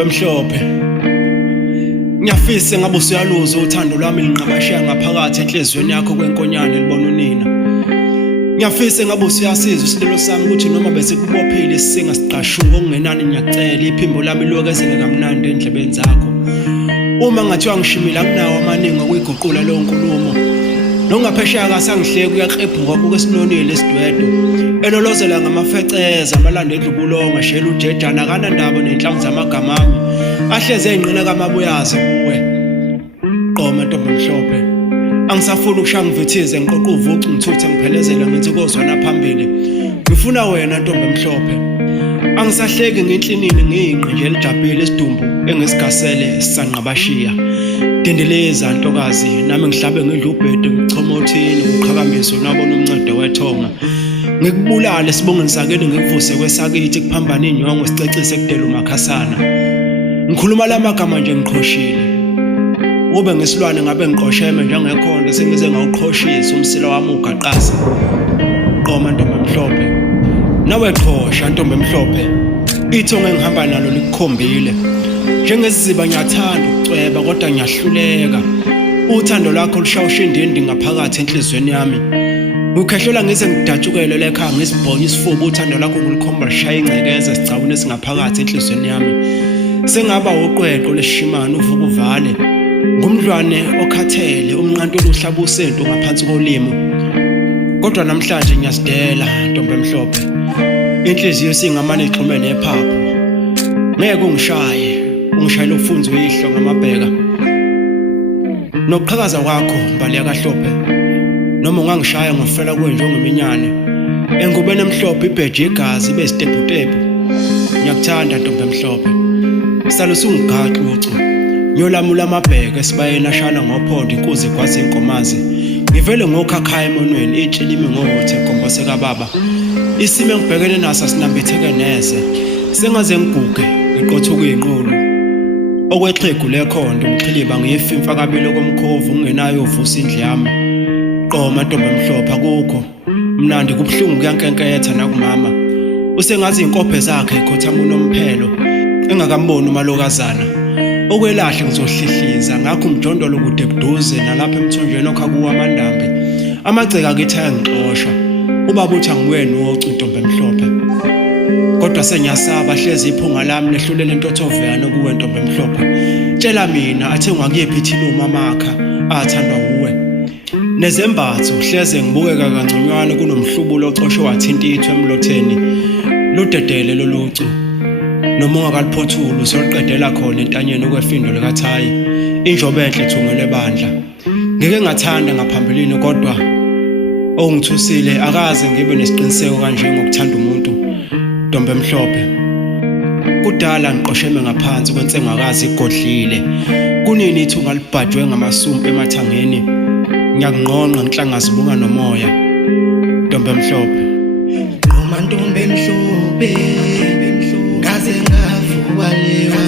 Ntombi emhlophe, ngiyafisa ngabe usuyaluza uthando lwami linqabashaya ngaphakathi enhlizweni yakho kwenkonyane libona unina. Ngiyafisa ngabe usuyasiza isililo sami ukuthi noma bese kubophile isisinga siqashuka okungenani ngiyakucela iphimbo lami liyokezele kamnandi endlebeni zakho. Uma ngathiwa ngishimile akunawo amaningi okuyiguqula leyo nkulumo. Nongaphesheya kasangihleki uyaqebhuka buke sinonile isidwedo. Elolozela ngamafeceza amalanda edlubulonga shela ujejana kanandaba nenhlangu zamagama ami. Ahleze ingqina kamabuyazi kuwe. Qoma ntombi emhlophe. Angisafuna ukushaya ngivithize ngiqoqa uvucu ngithuthe ngiphelezela ngithi kozwana phambili. Ngifuna wena ntombi emhlophe. Angisahleki ngenhlinini ngiyinqe nje elijabhile isidumbu engisigasele sisanqabashiya. Dindeleza ntokazi nami ngihlabe ngidla ubhede ngichomothini uqhakambise unabona umncede wethonga. Ngikubulale sibongeni sakeni ngikuvuse kwesakithi kuphambana inyongo sicecise kudela umakhasana. Ngikhuluma lamagama nje ngiqhoshile. Ube ngesilwane ngabe ngiqosheme njengekhonto sengize ngawuqhoshisa umsila wami ugaqasa. Qoma ntombi emhlophe. Nawe qhosha ntombi emhlophe. Ithonga engihamba nalo likukhombile. Njengesiziba ngiyathanda ukucweba kodwa ngiyahluleka. Uthando lakho lushawusha indindi ngaphakathi enhlizweni yami. Ukhehlela ngize ngidatshukele lekhaya ngisibhonye isifuba uthando lakho ngilikhomba lishaya ingcekeza sicabune singaphakathi enhlizweni yami. Sengaba uqweqo leshimana uvuka uvale. Ngumdlwane okhathele umnqanto oluhlaba usento ngaphansi kolimo. Kodwa namhlanje ngiyasidela ntombi emhlophe. Inhliziyo singamane ixhumene ephaphu. Ngeke ungishayele ufunze uyihlo ngamabheka. Nokuqhakaza kwakho mbali yakahlophe. Noma ungangishaya ngofela kuwe njengeminyane. Engubeni emhlophe ibheje igazi besiteputepu. Ngiyakuthanda ntombi emhlophe. Salo sungigaxa ucu. Nyolamula amabheke sibayena ashana ngophondo inkuzi kwazi inkomazi. Ngivele ngokhakhaya emonweni itshilimi ngothe kompose kababa. Isimo engibhekene naso sinambitheke neze. Sengaze ngiguge ngiqotha kuyinqulu. Okwexhegu lekhondo umxhiliba ngiyifimfa kabilo komkhovu ungenayo uvusa indle yami. Qoma ntombi emhlophe akukho. Mnandi kubhlungu kuyankenketha nakumama. Usengazi inkophe zakhe ikhothama unomphelo engakamboni umalokazana. Okwelahle ngizohlihliza ngakho umjondolo kude buduze nalapha emthonjeni okhakuwa amandambi. Amagceke akithaya ngixosha. Ubaba uthi angiwena uwocu ntombi emhlophe. Kodwa senyasaba hlezi iphunga lami lehlulele intothoveyana kuwe ntombi emhlophe. Tshela mina athengwa kuyephi ithiluma amakha athandwa nguwe. Nezembatho hleze ngibukeka kanconywana kunomhlubulo ocoshwe wathinta ithwe emlotheni. Ludedele lolucu. Noma ungakaliphothula usoliqedela khona entanyeni okwefindo likaThayi. Injobe enhle ithungele bandla. Ngeke ngathanda ngaphambilini kodwa ongithusile akaze ngibe nesiqiniseko kanje ngokuthanda umuntu. Ntombi emhlophe. Kudala ngiqosheme ngaphansi kwensengakazi igodlile. Kunini ithunga libhajwe ngamasumpu emathangeni. Ngiyakunqonqa ngihlangazibuka nomoya. Ntombi emhlophe. Noma ntombi emhlophe ngaze ngavuka lewa